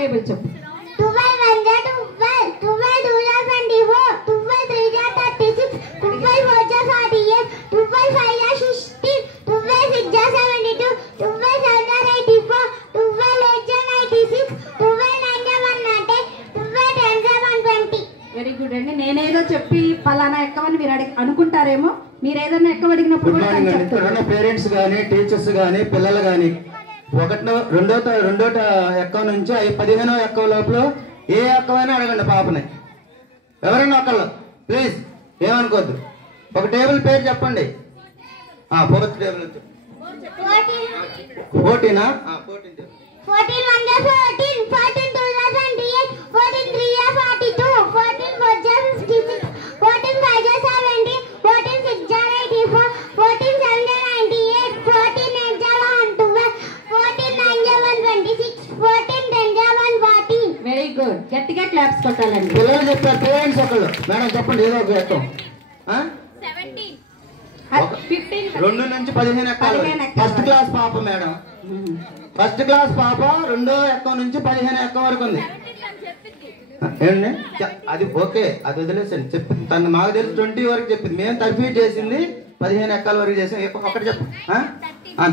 Table చెప్పు. 12 1 12, 12 2 24, 12 3 36, 12 4 48, 12 5 16, 12 6 72, 12 7 84, 12 8 96, 12 9 110, 12 10 120. Very good అండి. నేనేదో చెప్పి పలానా ఎక్కమని మీరు అనుకుంటారేమో. మీరు ఏదైనా ఎక్కమడిగినప్పుడు గుడ్ మార్నింగ్ అండి. ఇక్కడ పేరెంట్స్ కానీ టీచర్స్ కానీ పిల్లలు కానీ రెండో ఎక్కవ నుంచి 15వ ఎక్కవ లోపల ఏ ఎక్కవైనా అడగండి పాపని. ఎవరైనా ఒకళ్ళు ప్లీజ్, ఏమనుకోద్దు. ఒక టేబుల్ పేరు చెప్పండి. 4th table 14 14 1 14, 14 2 28, 14 3 42, 14 4 56, 14 5 70, 14 6 84, 14 7 98, 14 8 112, 14 9 126, 14 10 140. Very good. గట్టిగా క్లాప్స్ కొట్టాలండి. పిల్లలు చెప్పారు. పేరెంట్స్ ఒకళ్ళు మేడం చెప్పండి ఏదో ఒక ఎక్కం. 2 నుంచి 15 ఎక్కాలి. ఫస్ట్ క్లాస్ పాప మేడం. ఫస్ట్ క్లాస్ పాప 2వ ఎక్కం నుంచి 15 ఎక్కం వరకు ఉంది. ఏండి అది ఓకే, అది వదిలేసండి. చెప్పింది తను మాకు తెలిసి 20 వరకు చెప్పింది. మేము తర్ఫీ చేసింది 15 ఎక్కాల వరకు చేసాం. ఒకటి చెప్పు.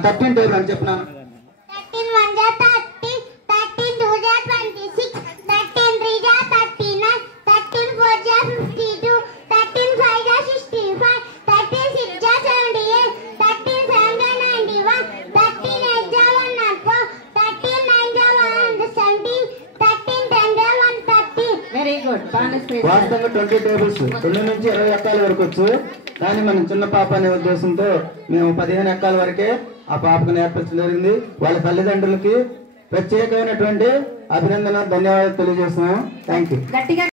13 టేబుల్ అని చెప్పినాను. 13 1 30, 13 2 26, 13 3 39, 13 4 52, 13 5 65, 13 6 78, 13 7 91, 13 8 104, 13 9 170, 13 10 130. Very good. వాస్తవంగా 20 టేబుల్స్ 2 నుంచి 20 ఎక్కాల వరకు వచ్చు. కానీ మనం చిన్న పాప అనే ఉద్దేశంతో మేము 15 ఎక్కాల వరకే ఆ పాపకు నేర్పించడం జరిగింది. వాళ్ళ తల్లిదండ్రులకి ప్రత్యేకమైనటువంటి అభినందన ధన్యవాదాలు తెలియజేస్తున్నాం. Thank you.